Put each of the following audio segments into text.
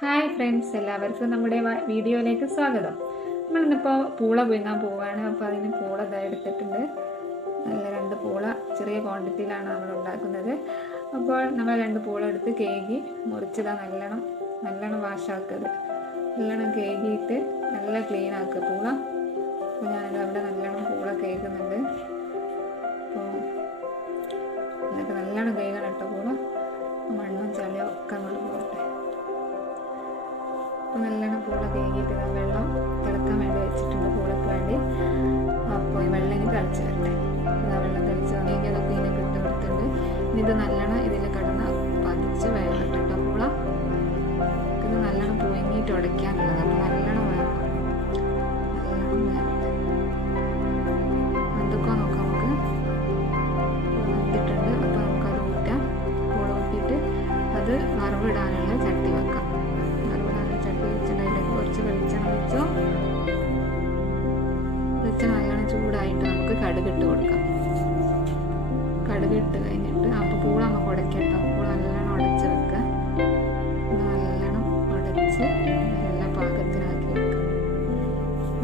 Hi friends, എല്ലാവർക്കും നമ്മുടെ വീഡിയോയിലേക്ക് സ്വാഗതം. നമ്മളിന്നിപ്പോൾ പൂള പുഴുങ്ങാൻ പോവുകയാണ്. അപ്പോൾ അതിന് പൂള എടുത്തിട്ടുണ്ട്. നല്ല 2 പൂള ചെറിയ ക്വാണ്ടിറ്റിയിലാണ് നമ്മൾ ഉണ്ടാക്കുന്നത്. അപ്പോൾ നമ്മൾ 2 പൂള എടുത്ത് കേകി മുറിച്ചതാ നല്ലോണം വാഷാക്കത്. നല്ലോണം കേകിയിട്ട് നല്ല ക്ലീൻ ആക്കുക പൂള. അപ്പോൾ ഞാനത് അവിടെ നല്ലോണം പൂള കേൾക്കുന്നുണ്ട്. അപ്പോൾ എന്നിട്ട് നല്ലോണം കേൾക്കണം കേട്ടോ പൂള. മണ്ണും ചളിയും ഒക്കെ അങ്ങോട്ട് പോകട്ടെ. അപ്പോൾ നല്ലോണം പൂള കേകിയിട്ട് വെള്ളം തിളക്കാൻ വേണ്ടി വെച്ചിട്ടുണ്ട് പൂളക്ക് വേണ്ടി. അപ്പോൾ ഈ വെള്ളം ഇനി തിളച്ച് വരട്ടെ. വെള്ളം തിളച്ച് വന്നെങ്കിൽ അതൊക്കെ ഇതിലേക്ക് ഇട്ട് കൊടുത്തിട്ടുണ്ട്. ഇനി ഇത് നല്ലോണം ഇതിൽ കിടന്ന് പതിച്ച് വേകട്ടെ കേട്ടോ പൂള. ഇത് നല്ലോണം പുഴുങ്ങിയിട്ട് ഉടയ്ക്കാനുള്ളത്. അപ്പോൾ നല്ലോണം വേണം, നല്ലോണം വേകട്ടെ. എന്തൊക്കെ നോക്കാം നമുക്ക്. വെന്തിട്ടുണ്ട്. അപ്പോൾ നമുക്കത് ഊറ്റാം. പൂള ഊറ്റിയിട്ട് അത് വറവിടാനുള്ള ചട്ടി വെക്കാം. കുറച്ച് വെളിച്ചെണ്ണ വെച്ചോ. വെളിച്ചെണ്ണ നല്ലോണം ചൂടായിട്ട് നമുക്ക് കടുകിട്ട് കൊടുക്കാം. കടുകിട്ട് കഴിഞ്ഞിട്ട് അപ്പോൾ പൂള നമുക്ക് ഉടയ്ക്കട്ടോ. പൂള നല്ലോണം ഉടച്ച് വെക്കുക. നല്ലോണം ഉടച്ച് നല്ല പാകത്തിനാക്കി വെക്കാം.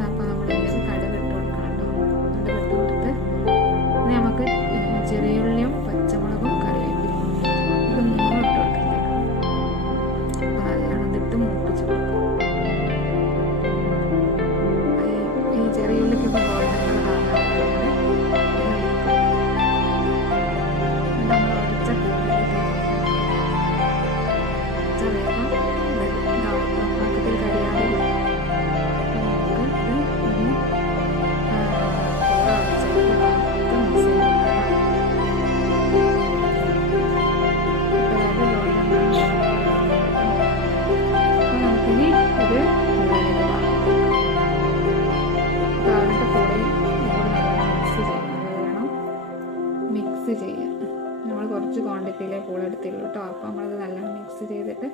അപ്പോൾ നമ്മളിതിലേക്ക് കടുകിട്ട് കൊടുക്കണം കേട്ടോ. കടുകിട്ട് കൊടുത്ത് ഇനി നമുക്ക് ചെറിയുള്ളിയും പച്ചമുളകും കറിവേപ്പിലയും ഇത് 3 ഇട്ട് കൊടുക്കാം. അപ്പോൾ നല്ലോണം ഇതിട്ട് മൂപ്പിച്ച് കൊടുക്കും. മിക്സ് ചെയ്യാം. നമ്മൾ കുറച്ച് ക്വാണ്ടിറ്റിയിലേ പൂള എടുത്തുള്ളൂ കേട്ടോ. അപ്പോൾ നമ്മളത് നല്ലോണം മിക്സ് ചെയ്തിട്ട്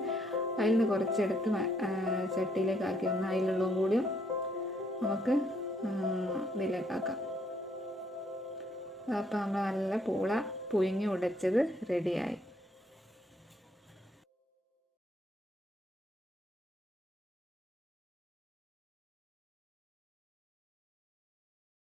അതിൽ നിന്ന് കുറച്ചെടുത്ത് ചട്ടിയിലേക്ക് ആക്കി ഒന്ന് അതിലുള്ളതും കൂടിയും നമുക്ക് ഇതിലേക്കാക്കാം. അപ്പോൾ നമ്മൾ നല്ല പൂള പുഴുങ്ങി ഉടച്ചത് റെഡിയായി.